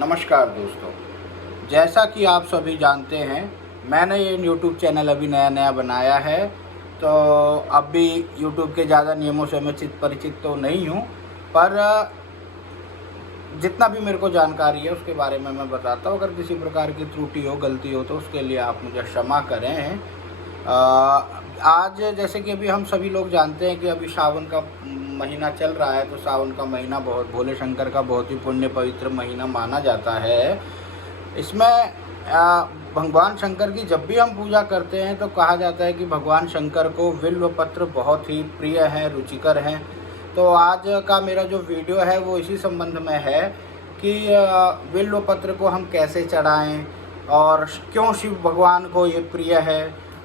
नमस्कार दोस्तों, जैसा कि आप सभी जानते हैं, मैंने ये यूट्यूब चैनल अभी नया बनाया है। तो अब भी यूट्यूब के ज़्यादा नियमों से मैं परिचित तो नहीं हूँ, पर जितना भी मेरे को जानकारी है उसके बारे में मैं बताता हूँ। अगर किसी प्रकार की त्रुटि हो, गलती हो तो उसके लिए आप मुझे क्षमा करें। आज जैसे कि अभी हम सभी लोग जानते हैं कि अभी सावन का महीना चल रहा है, तो सावन का महीना बहुत भोले शंकर का बहुत ही पुण्य पवित्र महीना माना जाता है। इसमें भगवान शंकर की जब भी हम पूजा करते हैं तो कहा जाता है कि भगवान शंकर को बिल्व पत्र बहुत ही प्रिय हैं, रुचिकर हैं। तो आज का मेरा जो वीडियो है वो इसी संबंध में है कि बिल्व पत्र को हम कैसे चढ़ाएं और क्यों शिव भगवान को ये प्रिय है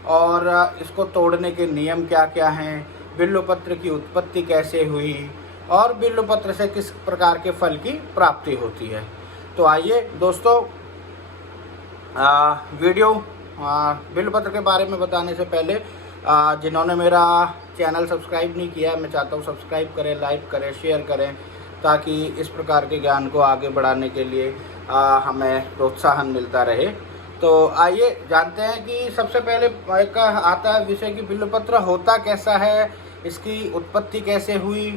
और इसको तोड़ने के नियम क्या क्या हैं, बिल्व पत्र की उत्पत्ति कैसे हुई और बिल्व पत्र से किस प्रकार के फल की प्राप्ति होती है। तो आइए दोस्तों, वीडियो बिल्व पत्र के बारे में बताने से पहले जिन्होंने मेरा चैनल सब्सक्राइब नहीं किया है, मैं चाहता हूँ सब्सक्राइब करें, लाइक करें, शेयर करें, ताकि इस प्रकार के ज्ञान को आगे बढ़ाने के लिए हमें प्रोत्साहन मिलता रहे। तो आइए जानते हैं कि सबसे पहले एक आता है विषय कि बिल्व पत्र होता कैसा है, इसकी उत्पत्ति कैसे हुई।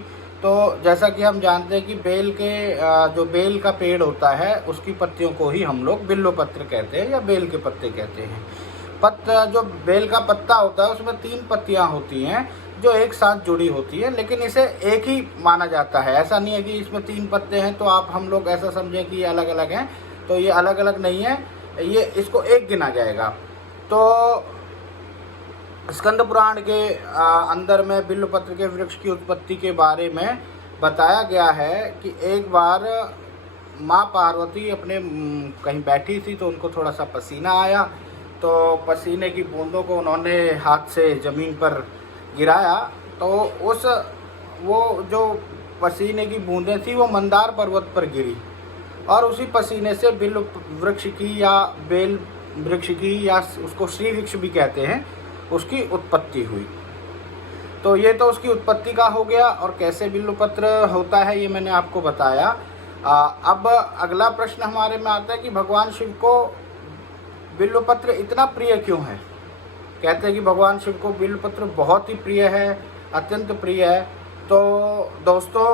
तो जैसा कि हम जानते हैं कि बेल के जो बेल का पेड़ होता है उसकी पत्तियों को ही हम लोग बिल्व पत्र कहते हैं या बेल के पत्ते कहते हैं। जो बेल का पत्ता होता है उसमें 3 पत्तियां होती हैं जो एक साथ जुड़ी होती है, लेकिन इसे एक ही माना जाता है। ऐसा नहीं है कि इसमें 3 पत्ते हैं तो आप हम लोग ऐसा समझें कि ये अलग अलग हैं, तो ये अलग अलग नहीं है, ये इसको एक गिना जाएगा। तो स्कंद पुराण के अंदर में बिल्व पत्र के वृक्ष की उत्पत्ति के बारे में बताया गया है कि एक बार माँ पार्वती अपने कहीं बैठी थी तो उनको थोड़ा सा पसीना आया, तो पसीने की बूंदों को उन्होंने हाथ से ज़मीन पर गिराया, तो वो जो पसीने की बूंदें थी वो मंदार पर्वत पर गिरी और उसी पसीने से बिल्व वृक्ष की या बेल वृक्ष की या उसको श्री वृक्ष भी कहते हैं, उसकी उत्पत्ति हुई। तो ये तो उसकी उत्पत्ति का हो गया और कैसे बिल्व पत्र होता है ये मैंने आपको बताया। अब अगला प्रश्न हमारे में आता है कि भगवान शिव को बिल्व पत्र इतना प्रिय क्यों है। कहते हैं कि भगवान शिव को बिल्व पत्र बहुत ही प्रिय है, अत्यंत प्रिय है। तो दोस्तों,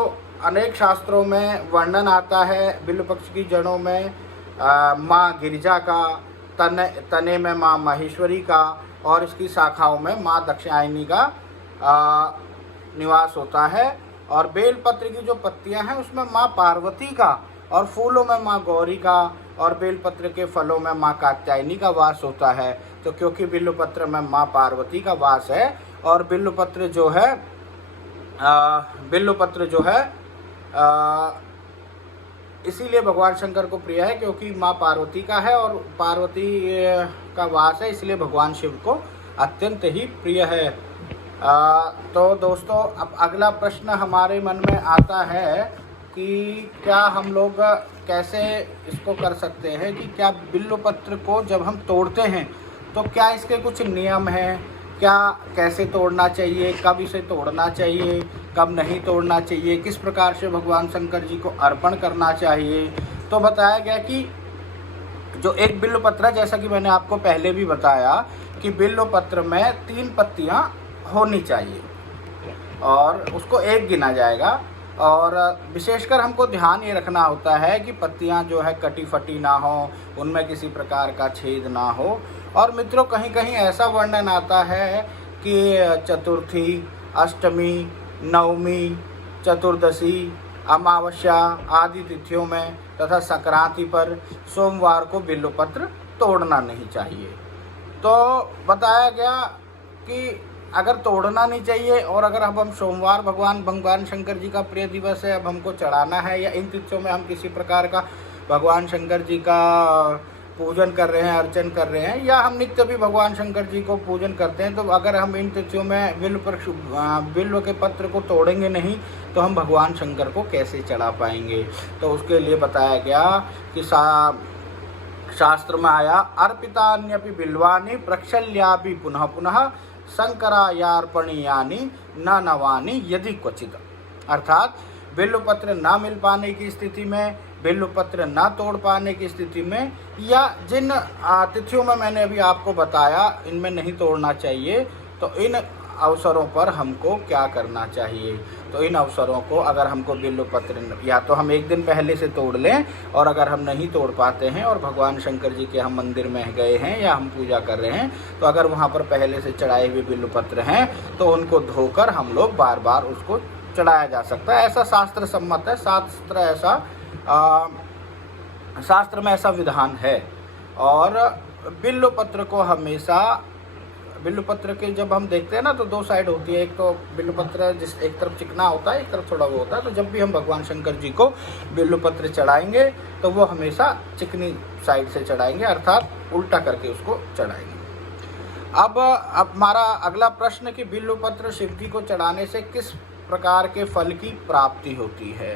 अनेक शास्त्रों में वर्णन आता है बिल्व पक्ष की जड़ों में माँ गिरिजा का, तने में माँ महेश्वरी का और इसकी शाखाओं में माँ दक्षायनी का निवास होता है। और बेल पत्र की जो पत्तियां हैं उसमें माँ पार्वती का और फूलों में माँ गौरी का और बेल पत्र के फलों में माँ कात्यायनी का वास होता है। तो क्योंकि बिल्व पत्र में माँ पार्वती का वास है और बिल्व पत्र जो है इसीलिए भगवान शंकर को प्रिय है, क्योंकि माँ पार्वती का है और पार्वती का वास है, इसलिए भगवान शिव को अत्यंत ही प्रिय है। तो दोस्तों, अब अगला प्रश्न हमारे मन में आता है कि क्या हम लोग कैसे इसको कर सकते हैं कि क्या बिल्व पत्र को जब हम तोड़ते हैं तो क्या इसके कुछ नियम हैं, क्या कैसे तोड़ना चाहिए, कब इसे तोड़ना चाहिए, कब नहीं तोड़ना चाहिए, किस प्रकार से भगवान शंकर जी को अर्पण करना चाहिए। तो बताया गया कि जो एक बिल्व पत्र है, जैसा कि मैंने आपको पहले भी बताया कि बिल्व पत्र में 3 पत्तियां होनी चाहिए और उसको एक गिना जाएगा। और विशेषकर हमको ध्यान ये रखना होता है कि पत्तियां जो है कटी फटी ना हो, उनमें किसी प्रकार का छेद ना हो। और मित्रों, कहीं कहीं ऐसा वर्णन आता है कि चतुर्थी, अष्टमी, नवमी, चतुर्दशी, अमावस्या आदि तिथियों में तथा संक्रांति पर सोमवार को बिल्व पत्र तोड़ना नहीं चाहिए। तो बताया गया कि अगर तोड़ना नहीं चाहिए और अगर अब हम सोमवार भगवान शंकर जी का प्रिय दिवस है, अब हमको चढ़ाना है या इन तिथियों में हम किसी प्रकार का भगवान शंकर जी का पूजन कर रहे हैं, अर्चन कर रहे हैं, या हम नित्य भी भगवान शंकर जी को पूजन करते हैं, तो अगर हम इन तिथियों में बिल्व के पत्र को तोड़ेंगे नहीं तो हम भगवान शंकर को कैसे चढ़ा पाएंगे। तो उसके लिए बताया गया कि शास्त्र में आया, अर्पितान्यपि बिल्वानि प्रक्षल्यापि पुनः पुनः शंकरायार्पणीयानि न नवानि यदि क्वचित। अर्थात बिल्व पत्र ना मिल पाने की स्थिति में बिल्वपत्र ना तोड़ पाने की स्थिति में, या जिन तिथियों में मैंने अभी आपको बताया इनमें नहीं तोड़ना चाहिए, तो इन अवसरों पर हमको क्या करना चाहिए। तो इन अवसरों को अगर हमको बिल्वपत्र या तो हम एक दिन पहले से तोड़ लें, और अगर हम नहीं तोड़ पाते हैं और भगवान शंकर जी के हम मंदिर में गए हैं या हम पूजा कर रहे हैं, तो अगर वहाँ पर पहले से चढ़ाए हुए बिल्वपत्र हैं तो उनको धोकर हम लोग बार बार उसको चढ़ाया जा सकता है। ऐसा शास्त्र सम्मत है, शास्त्र में ऐसा विधान है। और बिल्वपत्र को हमेशा, बिल्वपत्र के जब हम देखते हैं ना तो दो साइड होती है, एक तो बिल्वपत्र जिस एक तरफ चिकना होता है, एक तरफ थोड़ा वो होता है। तो जब भी हम भगवान शंकर जी को बिल्वपत्र चढ़ाएंगे तो वो हमेशा चिकनी साइड से चढ़ाएंगे, अर्थात उल्टा करके उसको चढ़ाएंगे। अब हमारा अगला प्रश्न कि बिल्वपत्र शिव जी को चढ़ाने से किस प्रकार के फल की प्राप्ति होती है,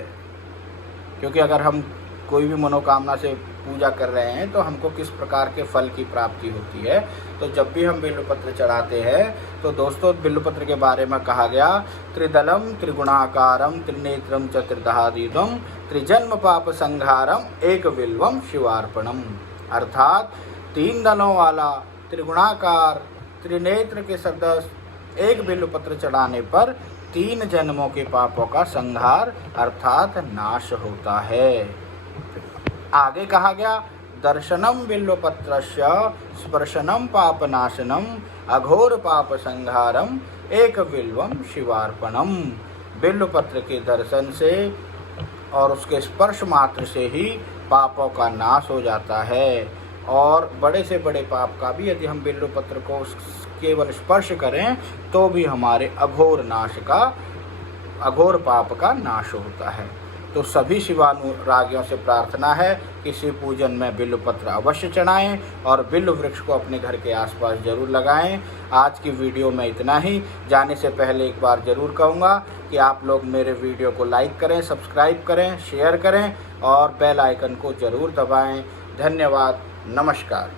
क्योंकि अगर हम कोई भी मनोकामना से पूजा कर रहे हैं तो हमको किस प्रकार के फल की प्राप्ति होती है। तो जब भी हम बिल्वपत्र चढ़ाते हैं तो दोस्तों बिल्वपत्र के बारे में कहा गया, त्रिदलम त्रिगुणाकारम त्रिनेत्रम च त्रिदहादीदम त्रिजन्म पाप संहारम एक बिल्वम शिवार्पणम। अर्थात 3 दलों वाला, त्रिगुणाकार, त्रिनेत्र के सदस्य एक बिल्वपत्र चढ़ाने पर 3 जन्मों के पापों का संहार अर्थात नाश होता है। आगे कहा गया, दर्शनम बिल्वपत्रस्य स्पर्शनम पापनाशनम अघोर पाप संहारम एक बिल्वम शिवार्पणम। बिल्वपत्र के दर्शन से और उसके स्पर्श मात्र से ही पापों का नाश हो जाता है, और बड़े से बड़े पाप का भी यदि हम बिल्वपत्र को केवल स्पर्श करें तो भी हमारे अघोर पाप का नाश होता है। तो सभी शिवानुरागियों से प्रार्थना है कि शिव पूजन में बिल्वपत्र अवश्य चढ़ाएं और बिल्व वृक्ष को अपने घर के आसपास जरूर लगाएं। आज की वीडियो में इतना ही। जाने से पहले एक बार ज़रूर कहूँगा कि आप लोग मेरे वीडियो को लाइक करें, सब्सक्राइब करें, शेयर करें और बेल आइकन को ज़रूर दबाएं। धन्यवाद। नमस्कार।